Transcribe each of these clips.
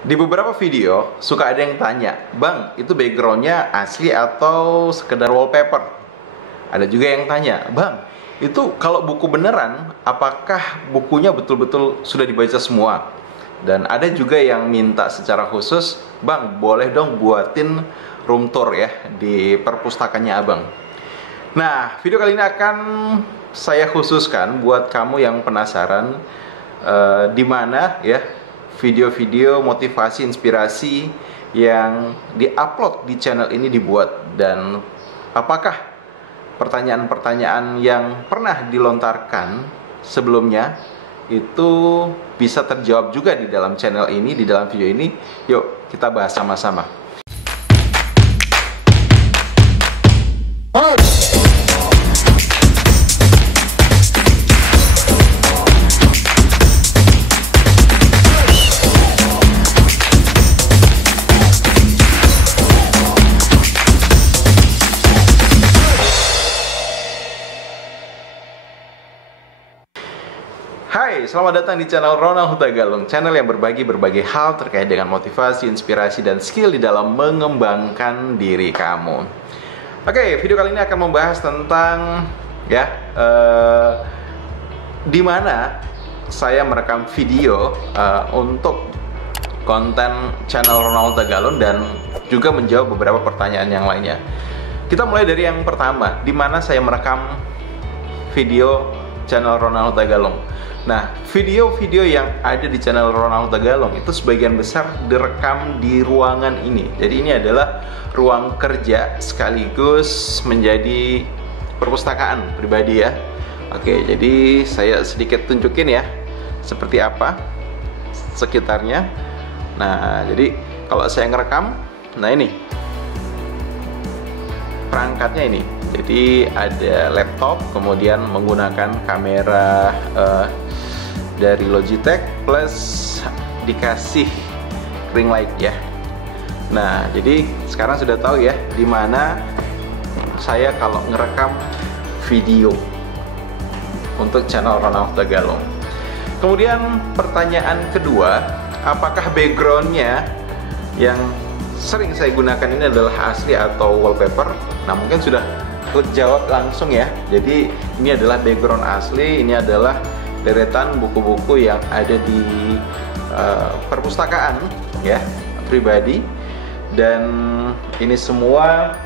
Di beberapa video suka ada yang tanya, "Bang, itu backgroundnya asli atau sekedar wallpaper?" Ada juga yang tanya, "Bang, itu kalau buku beneran, apakah bukunya betul-betul sudah dibaca semua?" Dan ada juga yang minta secara khusus, "Bang, boleh dong buatin room tour ya di perpustakaannya Abang." Nah, video kali ini akan saya khususkan buat kamu yang penasaran di mana ya video-video motivasi inspirasi yang diupload di channel ini dibuat, dan apakah pertanyaan-pertanyaan yang pernah dilontarkan sebelumnya itu bisa terjawab juga di dalam channel ini, di dalam video ini. Yuk kita bahas sama-sama. Hai, selamat datang di channel Ronald Huta Galung, channel yang berbagi berbagai hal terkait dengan motivasi, inspirasi, dan skill di dalam mengembangkan diri kamu. Oke, video kali ini akan membahas tentang di mana saya merekam video untuk konten channel Ronald Huta Galung dan juga menjawab beberapa pertanyaan yang lainnya. Kita mulai dari yang pertama, di mana saya merekam video channel Ronald Huta Galung. Nah, video-video yang ada di channel Ronald Huta Galung itu sebagian besar direkam di ruangan ini. Jadi ini adalah ruang kerja sekaligus menjadi perpustakaan pribadi ya. Oke, jadi saya sedikit tunjukin ya seperti apa sekitarnya. Nah, jadi kalau saya ngerekam, nah ini perangkatnya ini. Jadi ada laptop, kemudian menggunakan kamera dari Logitech plus dikasih ring light ya. Nah, jadi sekarang sudah tahu ya di mana saya kalau ngerekam video untuk channel Ronald Huta Galung. Kemudian pertanyaan kedua, apakah backgroundnya yang sering saya gunakan ini adalah asli atau wallpaper? Nah, mungkin sudah terjawab langsung ya. Jadi ini adalah background asli, ini adalah deretan buku-buku yang ada di perpustakaan ya pribadi, dan ini semua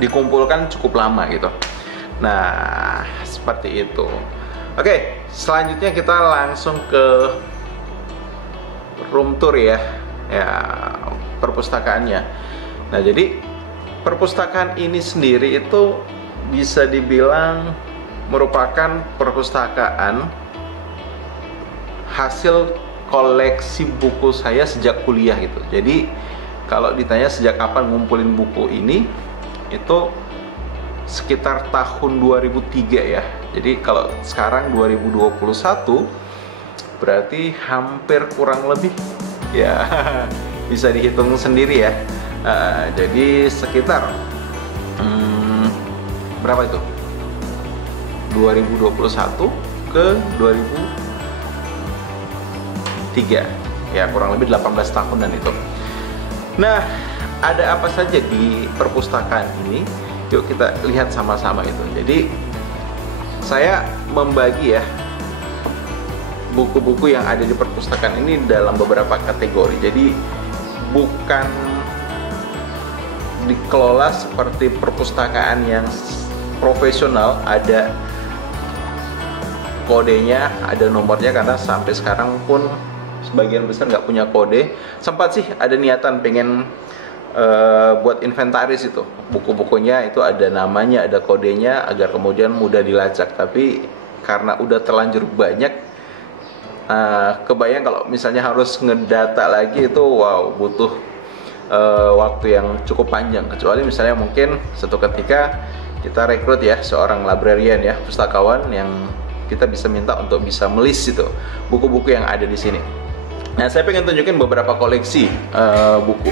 dikumpulkan cukup lama gitu. Nah, seperti itu. Oke, selanjutnya kita langsung ke room tour ya perpustakaannya. Nah, jadi perpustakaan ini sendiri itu bisa dibilang merupakan perpustakaan hasil koleksi buku saya sejak kuliah gitu. Jadi kalau ditanya sejak kapan ngumpulin buku ini, itu sekitar tahun 2003 ya. Jadi kalau sekarang 2021 berarti hampir kurang lebih ya bisa dihitung sendiri ya. Jadi sekitar berapa itu? 2021 ke 2003 ya, kurang lebih 18 tahunan itu. Nah, ada apa saja di perpustakaan ini? Yuk kita lihat sama-sama itu. Jadi saya membagi ya buku-buku yang ada di perpustakaan ini dalam beberapa kategori. Jadi bukan dikelola seperti perpustakaan yang profesional, ada kodenya, ada nomornya, karena sampai sekarang pun sebagian besar nggak punya kode. Sempat sih ada niatan pengen buat inventaris itu, buku-bukunya itu ada namanya, ada kodenya agar kemudian mudah dilacak. Tapi karena udah terlanjur banyak, kebayang kalau misalnya harus ngedata lagi itu wow, butuh waktu yang cukup panjang. Kecuali misalnya mungkin suatu ketika kita rekrut ya seorang librarian ya, pustakawan yang kita bisa minta untuk bisa melist itu buku-buku yang ada di sini. Nah, saya pengen tunjukin beberapa koleksi buku.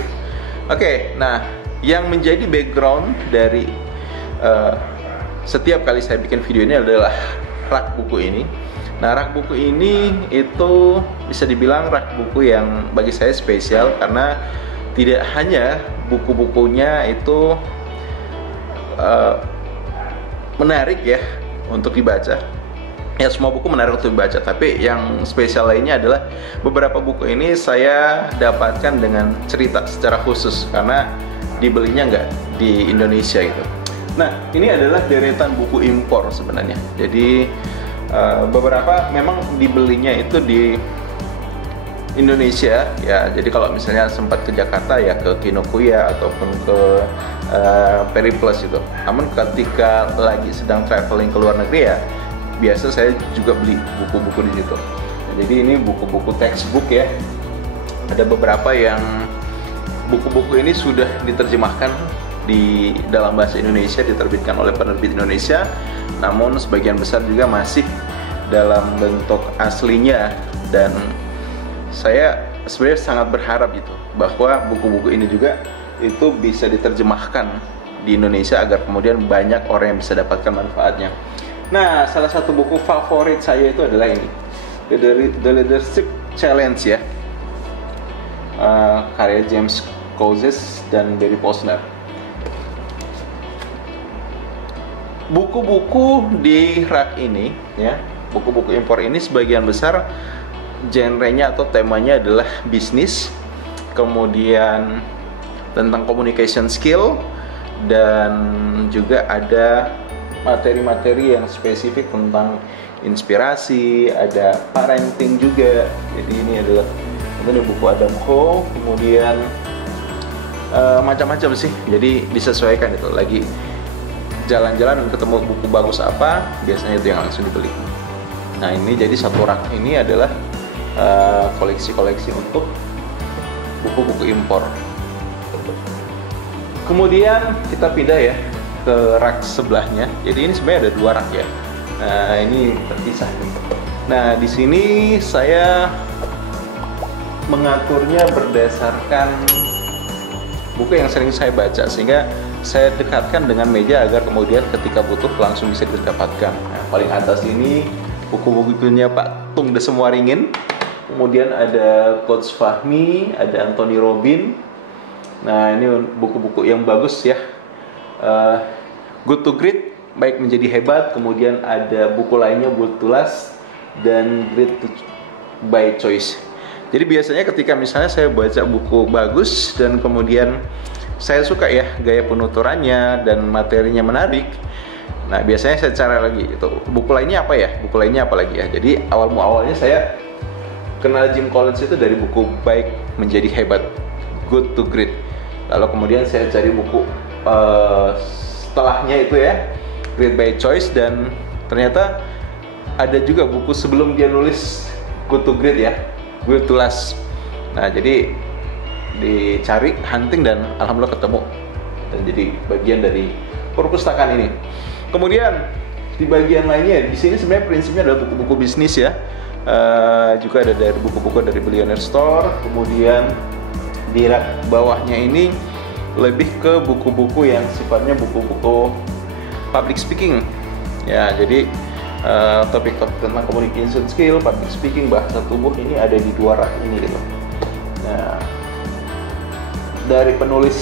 Oke, nah yang menjadi background dari setiap kali saya bikin video ini adalah rak buku ini. Nah, rak buku ini itu bisa dibilang rak buku yang bagi saya spesial karena tidak hanya buku-bukunya itu menarik ya untuk dibaca. Ya, semua buku menarik untuk dibaca, tapi yang spesial lainnya adalah beberapa buku ini saya dapatkan dengan cerita secara khusus karena dibelinya nggak di Indonesia gitu. Nah, ini adalah deretan buku impor sebenarnya. Jadi beberapa memang dibelinya itu di Indonesia ya. Jadi kalau misalnya sempat ke Jakarta ya ke Kinokuniya ataupun ke Periplus itu. Namun ketika lagi sedang traveling ke luar negeri ya biasa saya juga beli buku-buku di situ. Nah, jadi ini buku-buku textbook ya. Ada beberapa yang buku-buku ini sudah diterjemahkan di dalam bahasa Indonesia, diterbitkan oleh penerbit Indonesia. Namun sebagian besar juga masih dalam bentuk aslinya, dan saya sebenarnya sangat berharap gitu bahwa buku-buku ini juga itu bisa diterjemahkan di Indonesia agar kemudian banyak orang yang bisa dapatkan manfaatnya. Nah, salah satu buku favorit saya itu adalah ini, The Leadership Challenge ya, karya James Kouzes dan Barry Posner. Buku-buku di rak ini ya, buku-buku impor ini sebagian besar genrenya atau temanya adalah bisnis, kemudian tentang communication skill, dan juga ada materi-materi yang spesifik tentang inspirasi, ada parenting juga. Jadi ini adalah buku Adam Ho, kemudian macam-macam sih. Jadi disesuaikan itu. Lagi jalan-jalan dan ketemu buku bagus apa, biasanya itu yang langsung dibeli. Nah, ini jadi satu rak ini adalah koleksi-koleksi untuk buku-buku impor. Kemudian kita pindah ya ke rak sebelahnya. Jadi ini sebenarnya ada dua rak ya. Nah, ini terpisah nih. Nah, di sini saya mengaturnya berdasarkan buku yang sering saya baca, sehingga saya dekatkan dengan meja agar kemudian ketika butuh langsung bisa didapatkan. Nah, paling atas ini buku-bukunya Pak Tung Desemwaringin. Kemudian ada Coach Fahmi, ada Anthony Robin. Nah, ini buku-buku yang bagus ya. Good to Great, baik menjadi hebat. Kemudian ada buku lainnya, Build to Last dan Great by Choice. Jadi biasanya ketika misalnya saya baca buku bagus dan kemudian saya suka ya gaya penuturannya dan materinya menarik, nah biasanya saya cari lagi itu buku lainnya apa ya, buku lainnya apa lagi ya. Jadi awalnya saya kenal Jim Collins itu dari buku Baik Menjadi Hebat, Good to Great. Lalu kemudian saya cari buku setelahnya itu ya, Great by Choice, dan ternyata ada juga buku sebelum dia nulis Good to Great ya, Good to Last. Nah, jadi dicari, hunting, dan alhamdulillah ketemu dan jadi bagian dari perpustakaan ini. Kemudian di bagian lainnya di sini sebenarnya prinsipnya adalah buku-buku bisnis ya. Juga ada dari buku-buku dari Billionaire Store. Kemudian di rak bawahnya ini lebih ke buku-buku yang sifatnya buku-buku public speaking ya. Jadi topik-topik tentang communication skill, public speaking, bahasa tubuh ini ada di dua rak ini gitu. Nah, dari penulis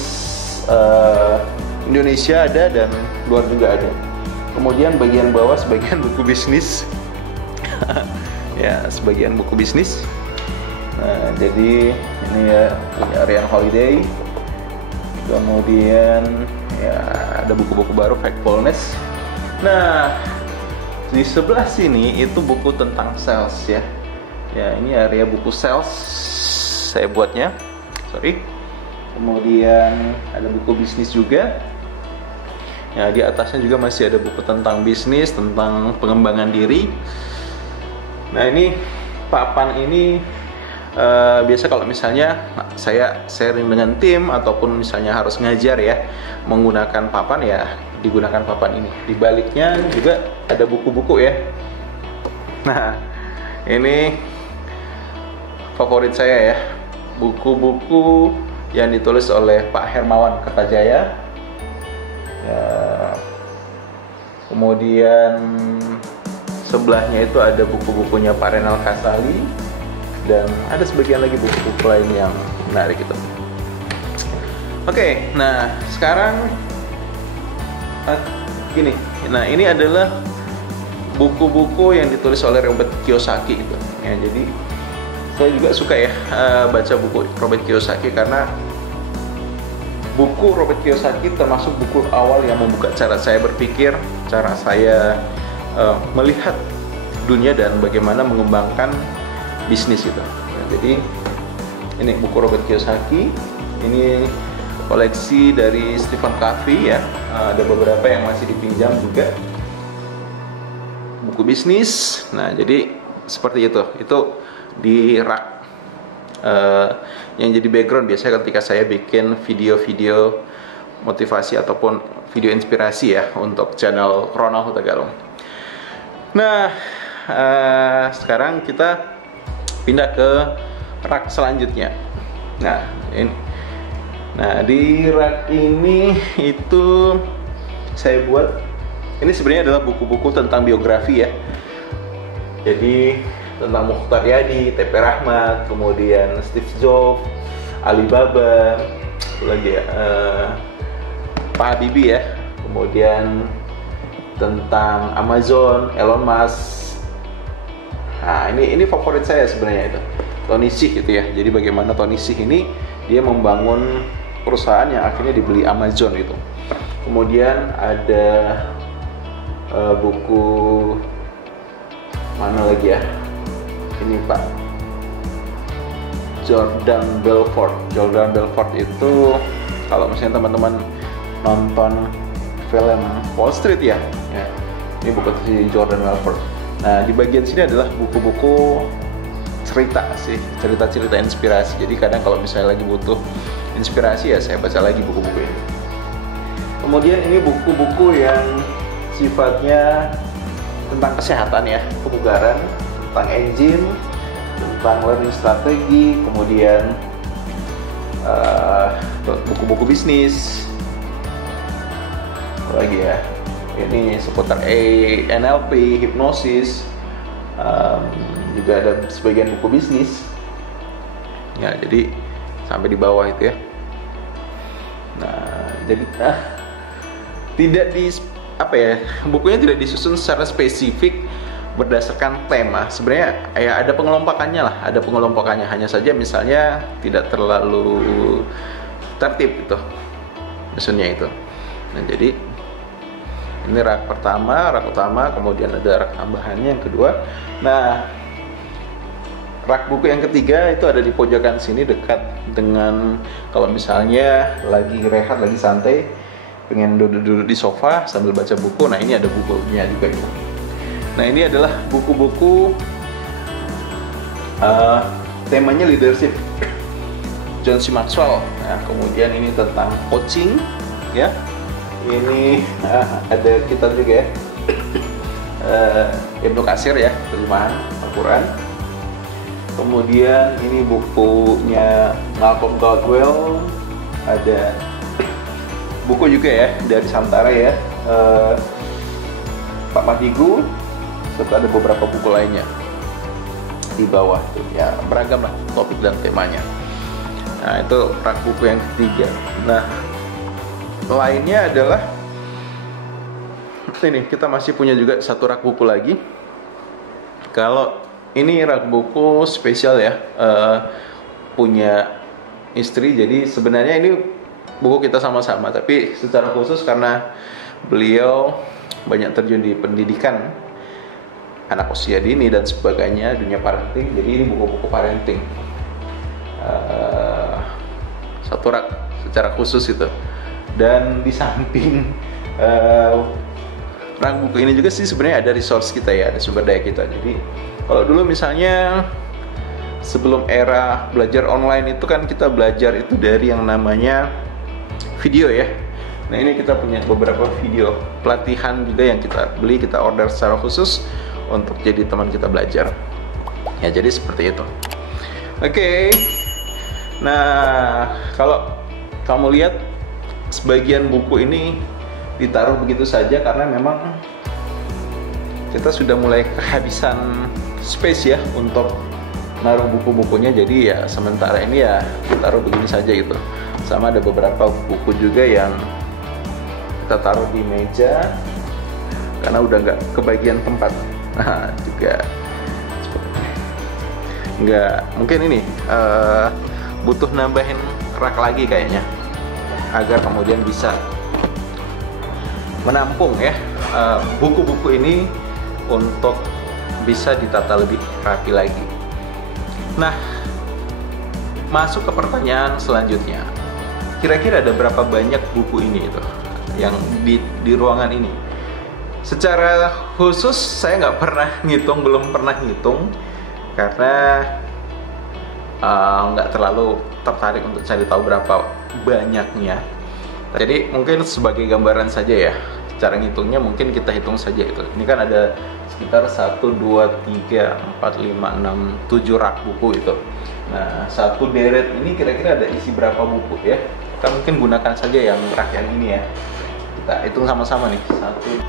Indonesia ada dan luar juga ada. Kemudian bagian bawah sebagian buku bisnis ya, sebagian buku bisnis. Nah, jadi ini ya, ini Arian Holiday. Kemudian ya ada buku-buku baru, Factfulness. Nah, di sebelah sini itu buku tentang sales ya. Ya, ini area buku sales saya buatnya. Sorry. Kemudian ada buku bisnis juga. Ya, di atasnya juga masih ada buku tentang bisnis, tentang pengembangan diri. Nah, ini papan ini biasa kalau misalnya saya sharing dengan tim ataupun misalnya harus ngajar ya, menggunakan papan ya, digunakan papan ini. Di baliknya juga ada buku-buku ya. Nah, ini favorit saya ya, buku-buku yang ditulis oleh Pak Hermawan Kertajaya ya. Kemudian Sebelahnya itu ada buku-bukunya Pak Renal Kasali, dan ada sebagian lagi buku-buku lain yang menarik itu. Oke, nah sekarang gini. Nah, ini adalah buku-buku yang ditulis oleh Robert Kiyosaki gitu. Ya, jadi saya juga suka ya baca buku Robert Kiyosaki, karena buku Robert Kiyosaki termasuk buku awal yang membuka cara saya berpikir, cara saya melihat dunia dan bagaimana mengembangkan bisnis itu. Nah, jadi ini buku Robert Kiyosaki, ini koleksi dari Stephen Covey ya. Ada beberapa yang masih dipinjam juga, buku bisnis. Nah, jadi seperti itu di rak yang jadi background biasanya ketika saya bikin video-video motivasi ataupun video inspirasi ya untuk channel Ronald Hutagalung. Nah, sekarang kita pindah ke rak selanjutnya. Nah, di rak ini itu saya buat, ini sebenarnya adalah buku-buku tentang biografi ya. Jadi tentang Muchtar Yadi, TP Rahmat, kemudian Steve Jobs, Alibaba, lagi ya, Pak Habibie ya, kemudian tentang Amazon, Elon Musk. Nah, ini favorit saya sebenarnya itu, Tony Hsieh gitu ya. Jadi bagaimana Tony Hsieh ini dia membangun perusahaan yang akhirnya dibeli Amazon itu. Kemudian ada buku mana lagi ya? Ini Pak Jordan Belfort. Jordan Belfort itu kalau misalnya teman-teman nonton film Wall Street ya, ini buku si Jordan Belfort. Nah, di bagian sini adalah buku-buku cerita-cerita inspirasi. Jadi kadang kalau misalnya lagi butuh inspirasi ya saya baca lagi buku-buku ini. Kemudian ini buku-buku yang sifatnya tentang kesehatan ya, kebugaran, tentang engine, tentang learning strategi, kemudian buku-buku bisnis. Apa lagi ya? Ini seputar NLP, hipnosis, juga ada sebagian buku bisnis. Ya, jadi sampai di bawah itu ya. Nah, jadi bukunya tidak disusun secara spesifik berdasarkan tema. Sebenarnya ya ada pengelompokannya, hanya saja misalnya tidak terlalu tertib gitu mesunnya itu. Nah, jadi ini rak utama, kemudian ada rak tambahannya yang kedua. Nah, rak buku yang ketiga itu ada di pojokan sini, dekat dengan kalau misalnya lagi rehat, lagi santai, pengen duduk di sofa sambil baca buku. Nah, ini ada bukunya juga itu. Nah, ini adalah buku-buku temanya leadership, John C. Maxwell. Nah, kemudian ini tentang coaching ya. Ini ada kitab juga ya, Ibnu Katsir ya, terjemahan Al-Quran. Kemudian ini bukunya Malcolm Gladwell, ada buku juga ya dari Santara ya, Pak Madigu, serta ada beberapa buku lainnya di bawah tuh ya, beragam lah topik dan temanya. Nah, itu rak buku yang ketiga. Nah, lainnya adalah ini, kita masih punya juga satu rak buku lagi. Kalau ini rak buku spesial ya, punya istri. Jadi sebenarnya ini buku kita sama-sama, tapi secara khusus karena beliau banyak terjun di pendidikan anak usia dini dan sebagainya, dunia parenting. Jadi ini buku-buku parenting, satu rak secara khusus itu. Dan di samping rak buku ini juga sih sebenarnya ada resource kita ya, ada sumber daya kita. Jadi kalau dulu misalnya sebelum era belajar online itu kan kita belajar itu dari yang namanya video ya. Nah, ini kita punya beberapa video pelatihan juga yang kita beli, kita order secara khusus untuk jadi teman kita belajar. Ya, jadi seperti itu. Oke. Nah, kalau kamu lihat sebagian buku ini ditaruh begitu saja karena memang kita sudah mulai kehabisan space ya untuk naruh buku-bukunya, jadi ya sementara ini ya kita taruh begini saja gitu. Sama ada beberapa buku juga yang kita taruh di meja karena udah nggak kebagian tempat. Nah juga nggak, mungkin ini butuh nambahin rak lagi kayaknya agar kemudian bisa menampung ya buku-buku ini untuk bisa ditata lebih rapi lagi. Nah, masuk ke pertanyaan selanjutnya. Kira-kira ada berapa banyak buku ini itu yang di ruangan ini? Secara khusus saya nggak pernah ngitung, belum pernah ngitung karena nggak terlalu tertarik untuk cari tahu berapa banyaknya. Jadi mungkin sebagai gambaran saja ya, cara ngitungnya mungkin kita hitung saja itu. Ini kan ada sekitar 1, 2, 3, 4, 5, 6, 7 rak buku itu. Nah, satu deret ini kira-kira ada isi berapa buku ya? Kita mungkin gunakan saja yang rak yang ini ya. Kita hitung sama-sama nih. 1,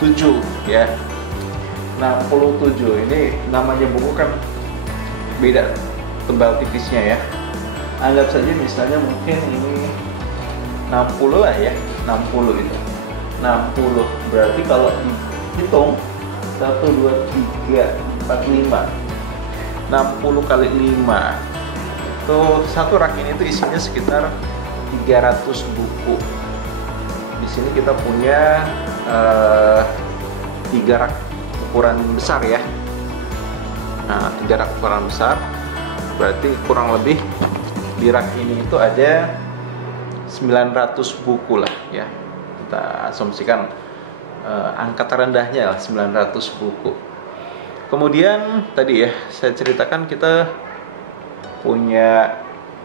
67 ya, 67. Ini namanya buku kan beda tebal tipisnya ya. Anggap saja misalnya mungkin ini 60 lah ya, 60 itu 60. Berarti kalau dihitung 1, 2, 3, 4, 5, 60 kali 5 itu satu rak ini tuh isinya sekitar 300 buku. Di sini kita punya 3 rak ukuran besar ya. Nah, 3 rak ukuran besar berarti kurang lebih di rak ini itu ada 900 buku lah ya. Kita asumsikan angka terendahnya lah 900 buku. Kemudian tadi ya saya ceritakan kita punya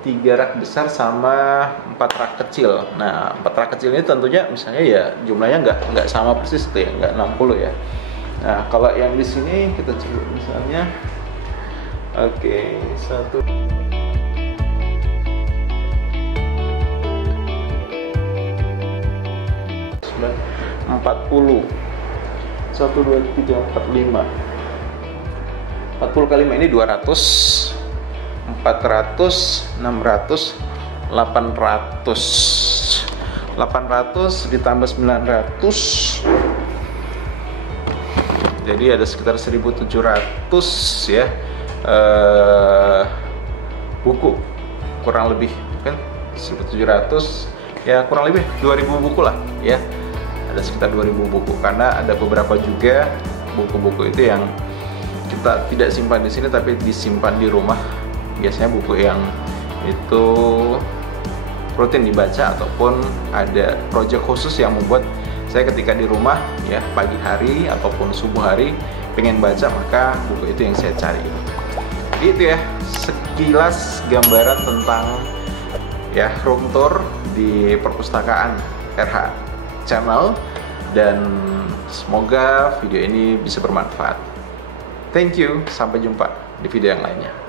3 rak besar sama 4 rak kecil. Nah, 4 rak kecil ini tentunya misalnya ya jumlahnya nggak sama persis tuh ya, nggak 60 ya. Nah, kalau yang di sini kita coba misalnya, oke, 1, 40, 1, 2, 3, 4, 5. 40 kali 5 ini 200. 400, 600, 800. 800 ditambah 900. Jadi ada sekitar 1.700 ya buku kurang lebih kan, 1.700 ya, kurang lebih 2.000 buku lah ya. Ada sekitar 2.000 buku karena ada beberapa juga buku-buku itu yang kita tidak simpan di sini tapi disimpan di rumah. Biasanya buku yang itu rutin dibaca ataupun ada proyek khusus yang membuat saya ketika di rumah ya pagi hari ataupun subuh hari pengen baca, maka buku itu yang saya cari. Jadi itu ya sekilas gambaran tentang ya room tour di perpustakaan RH Channel, dan semoga video ini bisa bermanfaat. Thank you, sampai jumpa di video yang lainnya.